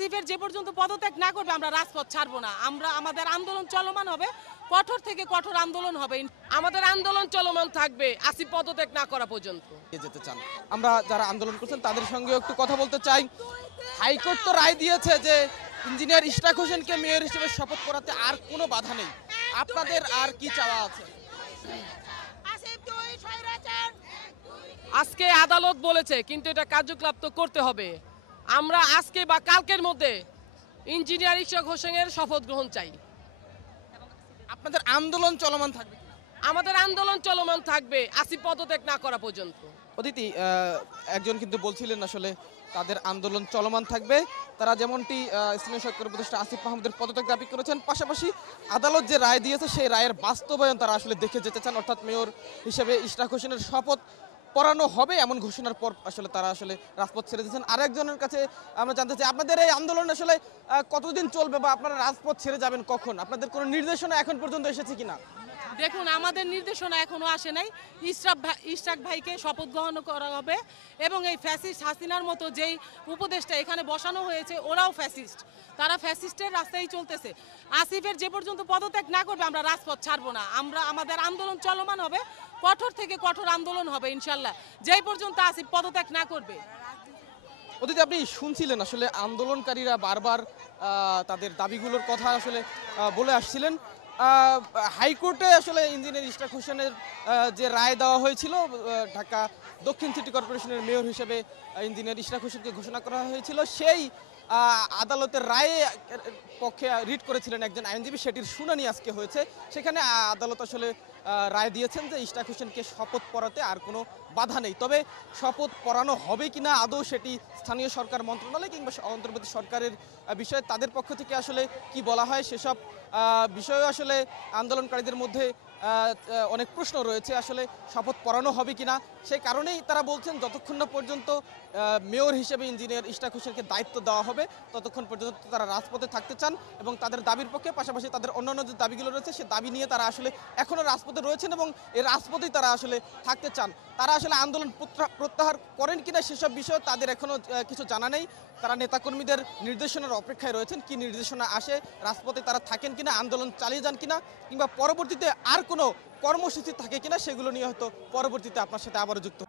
আসিফের যে পর্যন্ত পদত্যাগ না করবে আমরা রাজপথ ছাড়বো না। আমাদের আন্দোলন চলমান হবে, কঠোর থেকে কঠোর আন্দোলন হবে। আমাদের আন্দোলন চলমান থাকবে আসিফ পদত্যাগ না করা পর্যন্ত। যেতে চান আমরা যারা আন্দোলন করছেন তাদের সঙ্গে একটু কথা বলতে চাই। হাইকোর্ট তো রায় দিয়েছে যে ইঞ্জিনিয়ার ইশরাক হোসেনকে মেয়র হিসেবে শপথ করাতে আর কোনো বাধা নেই। আপনাদের আর কি চাওয়া আছে? আজকে আদালত বলেছে, কিন্তু এটা কার্যকলাপ তো করতে হবে। আমরা আজকে বা কালকের মধ্যে ইঞ্জিনিয়ার ইশরাক হোসেনের শপথ গ্রহণ চাই। আপনাদের আন্দোলন চলমান থাকবে? আমাদের আন্দোলন চলমান থাকবে আসিফ পদত্যাগ না করা পর্যন্ত। অদিতি, একজন কিন্তু বলছিলেন আসলে তাদের আন্দোলন চলমান থাকবে। তারা যেমনটি স্থানীয় সরকার উপদেষ্টা আসিফ মাহমুদের পদত্যাগ দাবি করেছেন, পাশাপাশি আদালত যে রায় দিয়েছে সেই রায়ের বাস্তবায়ন তারা আসলে দেখে যেতে চান। অর্থাৎ মেয়র হিসেবে ইশরাক হোসেনের শপথ পড়ানো হবে এমন ঘোষণার পর আসলে তারা আসলে রাজপথ ছেড়ে দিয়েছেন। আরেকজনের কাছে আমরা জানতে চাই, আপনাদের এই আন্দোলন আসলে কতদিন চলবে বা আপনারা রাজপথ ছেড়ে যাবেন কখন? আপনাদের কোনো নির্দেশনা এখন পর্যন্ত এসেছে কিনা? দেখুন, আমাদের নির্দেশনা এখনো আসে নাই। ইশরাক ভাইকে শপথ গ্রহণ করা হবে এবং এই ফ্যাসিস্ট হাসিনার মতো যেই উপদেষ্টা এখানে বসানো হয়েছে ওরাও ফ্যাসিস্ট, তারা ফ্যাসিস্টের রাস্তায় চলতেছে। আসিফের যে পর্যন্ত পদত্যাগ না করবে আমরা রাজপথ ছাড়বো না। আমাদের আন্দোলন চলমান হবে, কঠোর থেকে কঠোর আন্দোলন হবে ইনশাল্লাহ, যেই পর্যন্ত আসিফ পদত্যাগ না করবে। অতীতে আপনি শুনছিলেন আসলে আন্দোলনকারীরা বারবার তাদের দাবিগুলোর কথা আসলে বলে আসছিলেন। হাইকোর্টে আসলে ইঞ্জিনিয়ার ইশরাক হোসেনের যে রায় দেওয়া হয়েছিল, ঢাকা দক্ষিণ সিটি কর্পোরেশনের মেয়র হিসেবে ইঞ্জিনিয়ার ইশরাক হোসেনকে ঘোষণা করা হয়েছিল, সেই আদালতের রায়ে পক্ষে রিট করেছিলেন একজন আইনজীবী, সেটির শুনানি আজকে হয়েছে। সেখানে আদালত আসলে রায় দিয়েছেন যে ইশরাক হোসেনকে শপথ পড়াতে আর কোনো বাধা নেই। তবে শপথ পড়ানো হবে কিনা আদৌ সেটি স্থানীয় সরকার মন্ত্রণালয় কিংবা অন্তর্বর্তী সরকারের বিষয়ে তাদের পক্ষ থেকে আসলে কি বলা হয় সেসব বিষয়েও আসলে আন্দোলনকারীদের মধ্যে অনেক প্রশ্ন রয়েছে। আসলে শপথ পড়ানো হবে কিনা, সেই কারণেই তারা বলছেন যতক্ষণ না পর্যন্ত মেয়র হিসেবে ইঞ্জিনিয়ার ইশরাক হোসেনকে দায়িত্ব দেওয়া হবে ততক্ষণ পর্যন্ত তারা রাজপথে থাকতে চান এবং তাদের দাবির পক্ষে, পাশাপাশি তাদের অন্যান্য যে দাবিগুলো রয়েছে সে দাবি নিয়ে তারা আসলে এখনও রাজপথে রয়েছেন এবং এই রাজপথেই তারা আসলে থাকতে চান। তারা আসলে আন্দোলন প্রত্যাহার করেন কিনা সেসব বিষয়ে তাদের এখনও কিছু জানা নেই। তারা নেতাকর্মীদের নির্দেশনার অপেক্ষায় রয়েছেন, কি নির্দেশনা আসে, রাজপথে তারা থাকেন কিনা, আন্দোলন চালিয়ে যান কিনা, কিংবা পরবর্তীতে আর কোনো কর্মসূচি থাকে কিনা, সেগুলো নিয়ে হয়তো পরবর্তীতে আপনার সাথে আবারও যুক্ত